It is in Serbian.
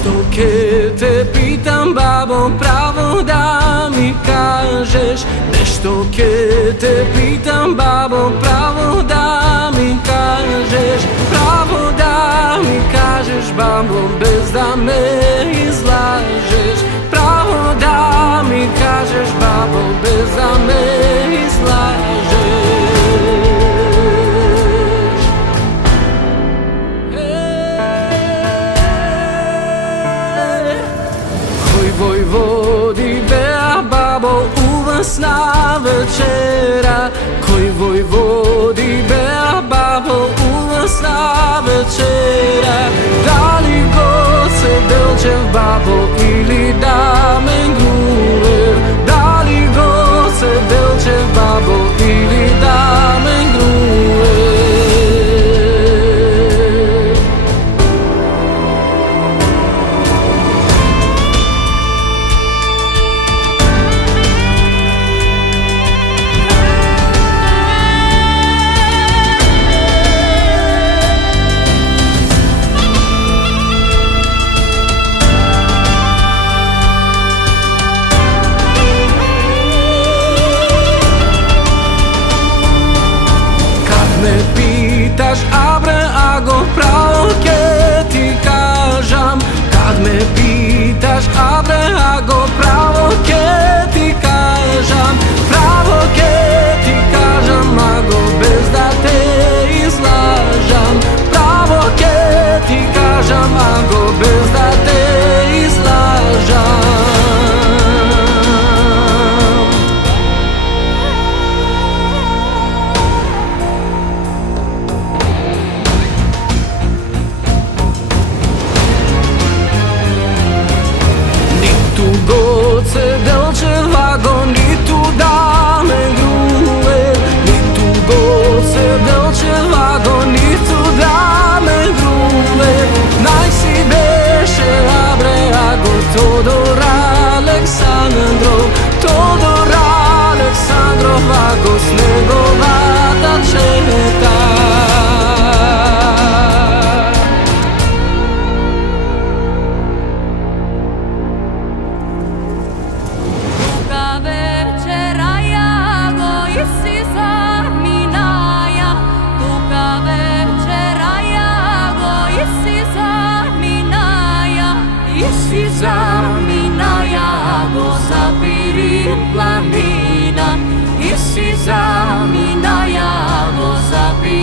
Nešto ke te pitam, babo, pravo da mi kažeš. Nešto ke te pitam, babo, pravo da mi kažeš. Pravo da mi kažeš, babo, bez da me izlažeš. Pravo da mi kažeš, babo, bez da me izlažeš. Vojvodi bea, babo, uvasna večera. Koji vojvodi bea, babo, uvasna večera. Da li god se delčev, babo, ili damen gruver. Da li god se delčev, babo, ili damen gruver. Abre, ako pravo ke ti kažem. Kad me pitaš, abre, ako pravo ke ti kažem. Pravo ke ti kažem, ako bez da te izlažem. Pravo ke ti kažem, ako bez da te izlažem. God se delčev, ako ni tu da me gruje. Ni tu god se delčev, ako ni tu da me gruje. Naj si beše, abre, ako Todor Aleksandrov. Todor Aleksandrov, ako snegovata četa. Zaminaja go zapiri planina, isi zaminaja go zapiri